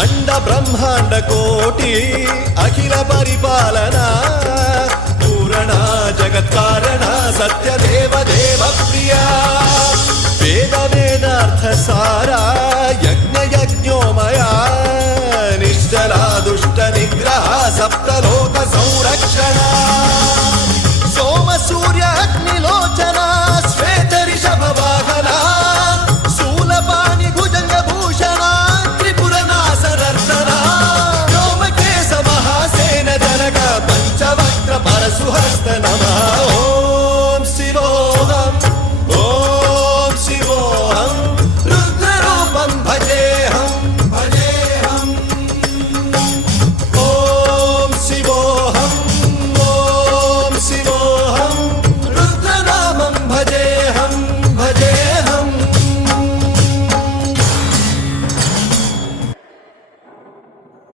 అండ బ్రహ్మాండ కోటి అఖిల పరిపాలన పూరణ జగత్కారణ సత్యదేవ దేవ ప్రియ వేద వేదార్థ సారా యజ్ఞ యజ్ఞోమయ